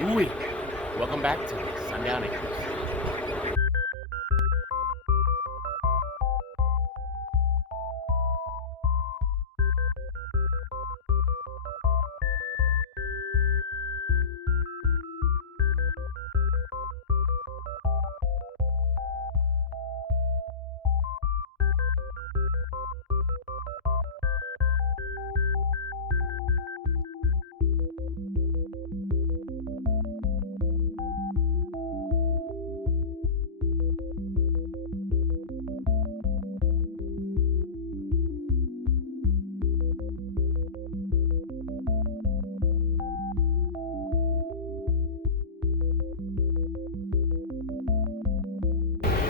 Ooh, welcome back to Sundown Acres.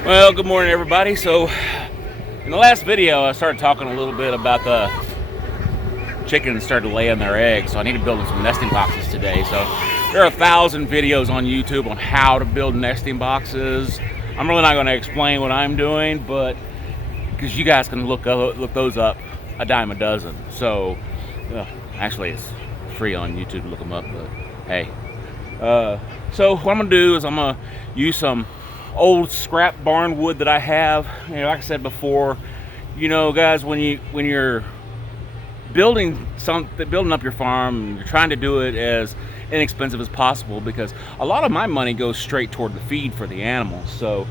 Well, good morning, everybody. So, in the last video, I started talking a little bit about the chickens started laying their eggs. So I need to build them some nesting boxes today. So there are 1,000 videos on YouTube on how to build nesting boxes. I'm really not going to explain what I'm doing, but because you guys can look those up a dime a dozen. So, actually, it's free on YouTube to look them up. But hey, so what I'm gonna do is I'm gonna use some old scrap barn wood that I have. Like I said before, guys, when you're building up your farm, you're trying to do it as inexpensive as possible, because a lot of my money goes straight toward the feed for the animals. So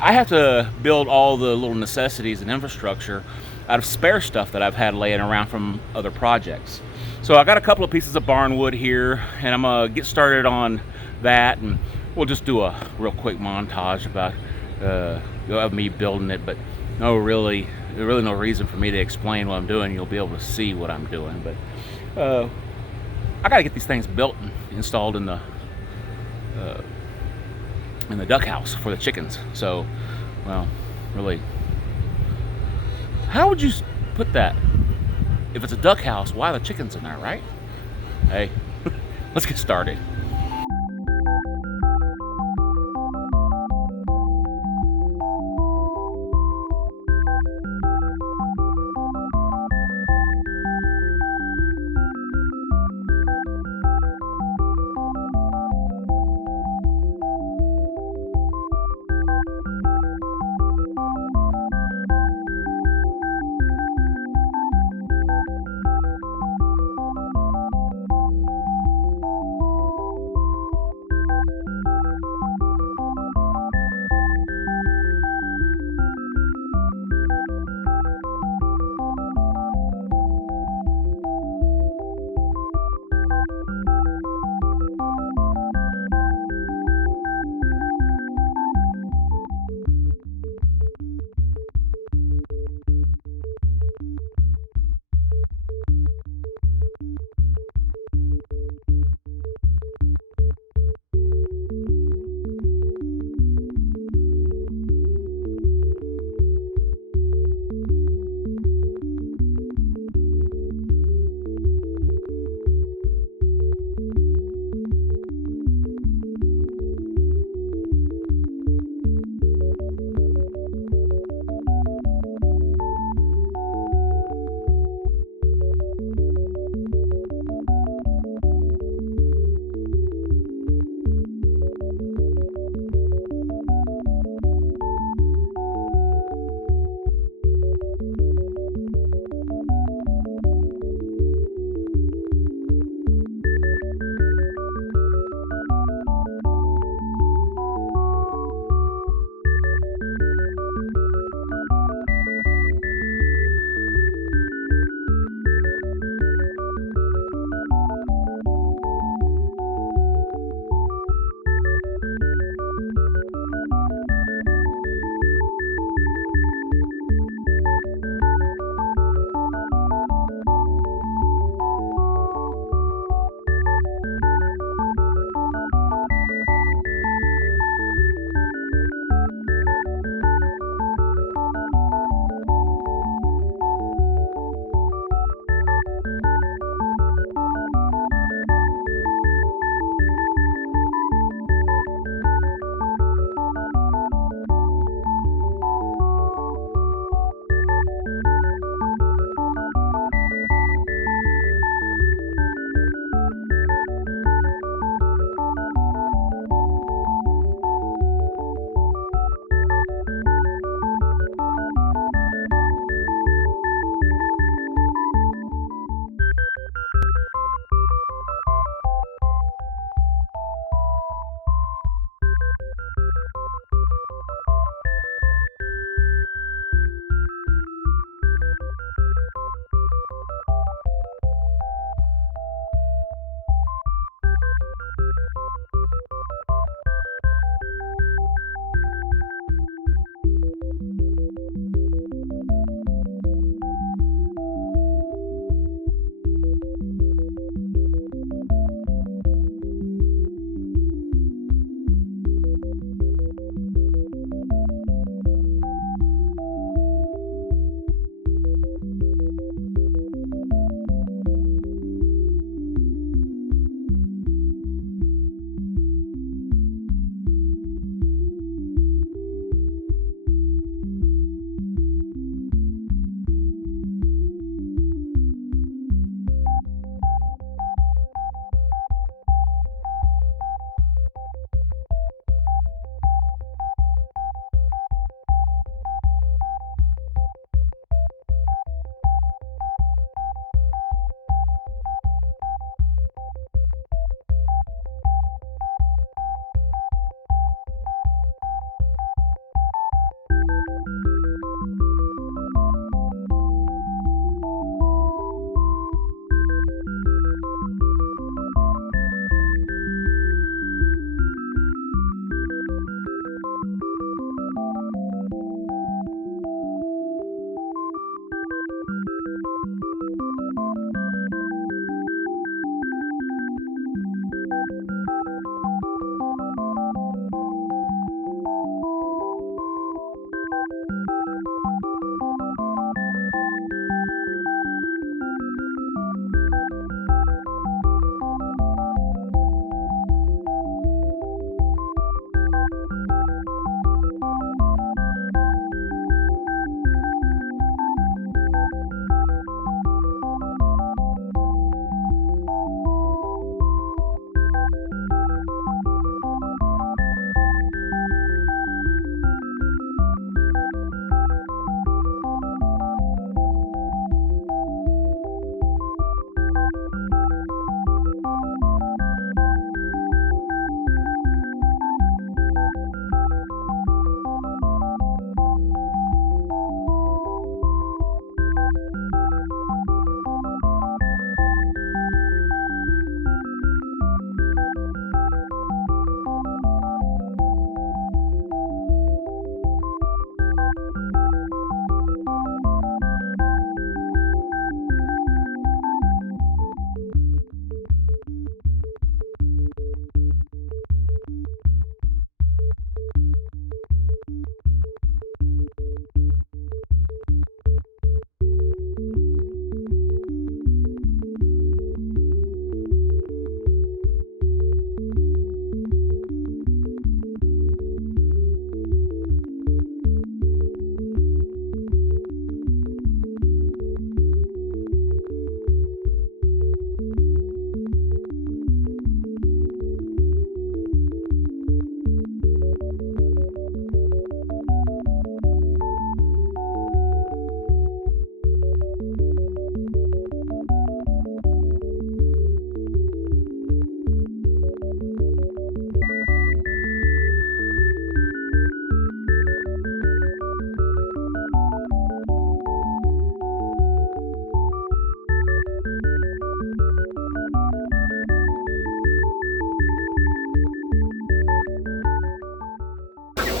I have to build all the little necessities and infrastructure out of spare stuff that I've had laying around from other projects. So I got a couple of pieces of barn wood here, and I'm gonna get started on that, and we'll just do a real quick montage about of me building it. But there's really no reason for me to explain what I'm doing. You'll be able to see what I'm doing. But I gotta get these things built and installed in the duck house for the chickens. So, well, really, how would you put that? If it's a duck house, why are the chickens in there, right? Hey, let's get started.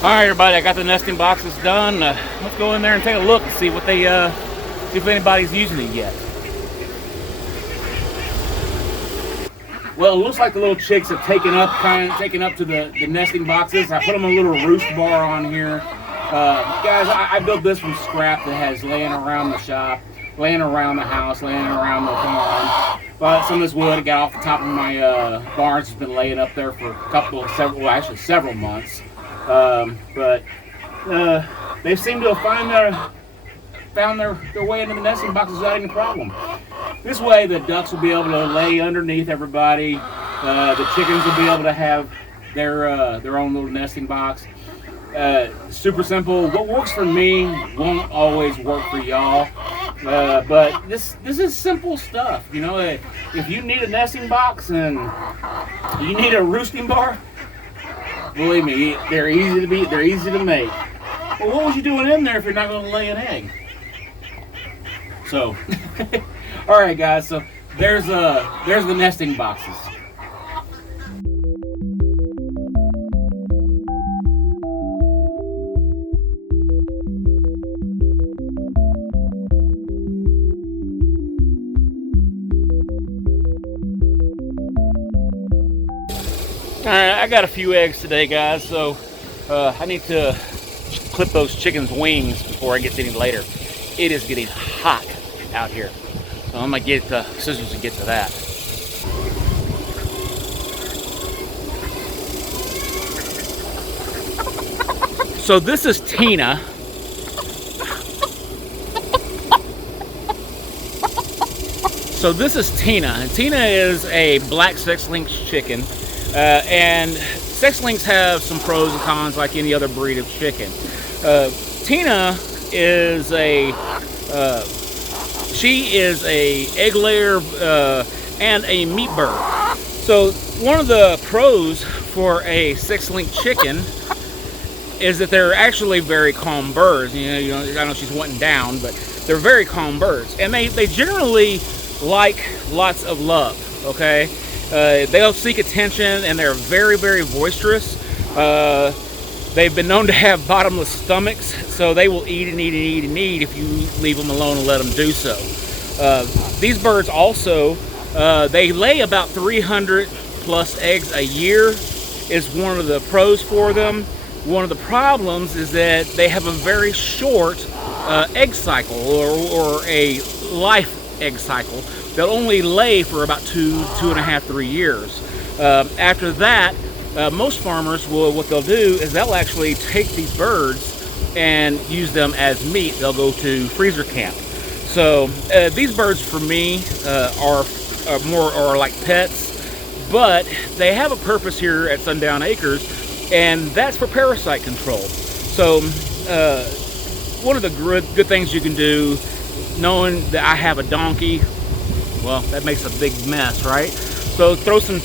All right, everybody, I got the nesting boxes done. Let's go in there and take a look and see what they, see if anybody's using it yet. Well, it looks like the little chicks have taken up to the nesting boxes. I put them a little roost bar on here. Guys, I built this from scrap that has laying around the shop, laying around the house, laying around the barn. But some of this wood I got off the top of my barns has been laying up there for several months. But they seem to have found their way into the nesting boxes without any problem. This way, the ducks will be able to lay underneath everybody. The chickens will be able to have their own little nesting box. Super simple. What works for me won't always work for y'all. But this is simple stuff. You know, if you need a nesting box and you need a roosting bar, believe me, they're easy to make. Well, what was you doing in there if you're not going to lay an egg? So, all right, guys. So there's the nesting boxes. Alright, I got a few eggs today, guys, so I need to clip those chickens' wings before it gets any later. It is getting hot out here, so I'm going to get the scissors to get to that. So this is Tina. And Tina is a black sex-linked chicken. And sex-links have some pros and cons like any other breed of chicken. Tina is she is a egg layer and a meat bird. So one of the pros for a sex-linked chicken is that they're actually very calm birds. You know, I know she's wanting down, but they're very calm birds, and they generally like lots of love. Okay. They'll seek attention, and they're very, very boisterous. They've been known to have bottomless stomachs, so they will eat and eat and eat and eat if you leave them alone and let them do so. These birds also, they lay about 300 plus eggs a year is one of the pros for them. One of the problems is that they have a very short egg cycle or a life egg cycle. They'll only lay for about 2.5, 3 years. After that, most farmers what they'll do is they'll actually take these birds and use them as meat. They'll go to freezer camp. So these birds for me are more like pets, but they have a purpose here at Sundown Acres, and that's for parasite control. So one of the good things you can do, knowing that I have a donkey, well, that makes a big mess, right? So throw some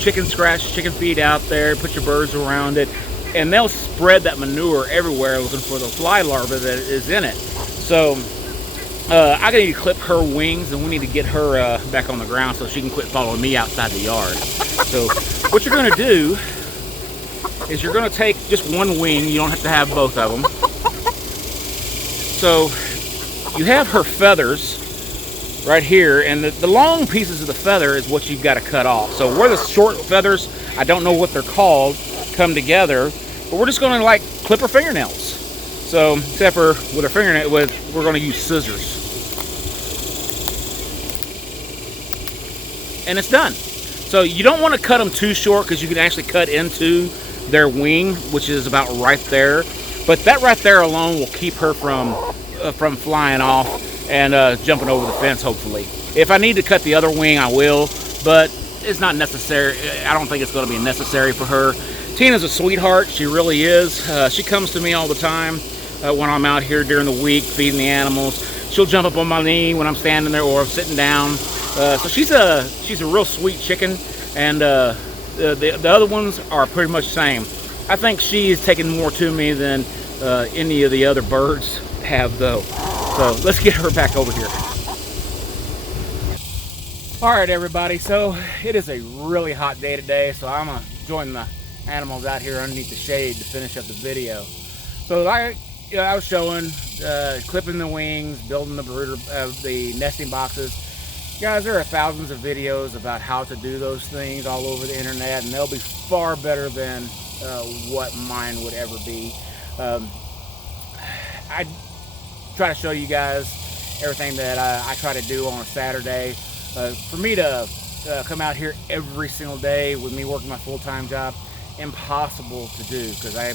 chicken scratch, chicken feed out there, put your birds around it, and they'll spread that manure everywhere looking for the fly larvae that is in it. So I need to clip her wings, and we need to get her back on the ground so she can quit following me outside the yard. So what you're going to do is you're going to take just one wing. You don't have to have both of them. So you have her feathers right here, and the long pieces of the feather is what you've got to cut off. So where the short feathers, I don't know what they're called, come together, but we're just going to like clip her fingernails. So except for with her fingernail, we're going to use scissors, and it's done. So you don't want to cut them too short because you can actually cut into their wing, which is about right there. But that right there alone will keep her from flying off and jumping over the fence, hopefully. If I need to cut the other wing, I will, but it's not necessary. I don't think it's going to be necessary for her. Tina's a sweetheart. She really is. She comes to me all the time when I'm out here during the week feeding the animals. She'll jump up on my knee when I'm standing there or I'm sitting down. So she's a real sweet chicken, and the other ones are pretty much the same. I think she's taken more to me than any of the other birds have, though. So let's get her back over here. All right, everybody. So it is a really hot day today, so I'm gonna join the animals out here underneath the shade to finish up the video. So I was showing, clipping the wings, building the brooder, the nesting boxes. Guys, there are thousands of videos about how to do those things all over the internet, and they'll be far better than what mine would ever be. I try to show you guys everything that I try to do on a Saturday. For me to come out here every single day with me working my full-time job, impossible to do, because I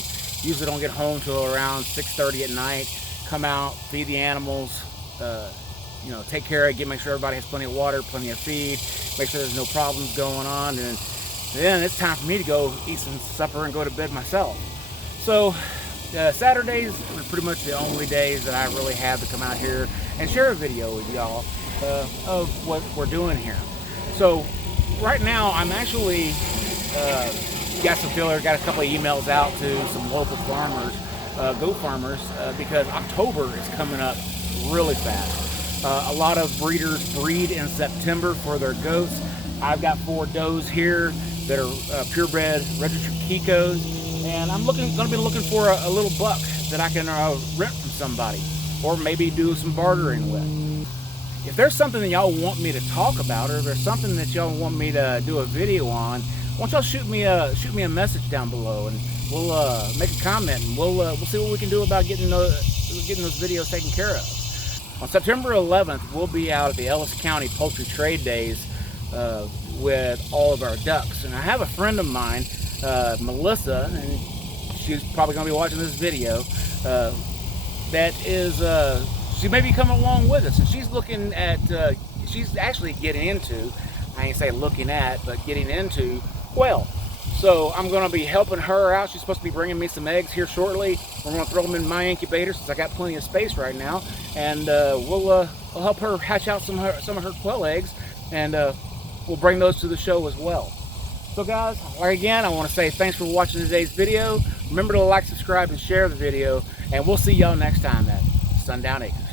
usually don't get home till around 6:30 at night. Come out, feed the animals, you know, take care of it, make sure everybody has plenty of water, plenty of feed, make sure there's no problems going on, and then it's time for me to go eat some supper and go to bed myself. So Saturdays are pretty much the only days that I really have to come out here and share a video with y'all of what we're doing here. So right now I'm actually got some filler, got a couple of emails out to some local farmers, goat farmers, because October is coming up really fast. A lot of breeders breed in September for their goats. I've got 4 does here that are purebred registered Kikos, and I'm going to be looking for a little buck that I can rent from somebody, or maybe do some bartering with. If there's something that y'all want me to talk about, or if there's something that y'all want me to do a video on, why don't y'all shoot me a message down below, and we'll make a comment, and we'll see what we can do about getting those videos taken care of. On September 11th, we'll be out at the Ellis County Poultry Trade Days with all of our ducks. And I have a friend of mine, Melissa, and she's probably going to be watching this video, that is, she may be coming along with us. And she's looking at, she's actually getting into, I ain't say looking at, but getting into quail. So I'm going to be helping her out. She's supposed to be bringing me some eggs here shortly. We're going to throw them in my incubator since I got plenty of space right now, and we'll help her hatch out some of her quail eggs, and we'll bring those to the show as well. So guys, again, I want to say thanks for watching today's video. Remember to like, subscribe, and share the video, and we'll see y'all next time at Sundown Acres.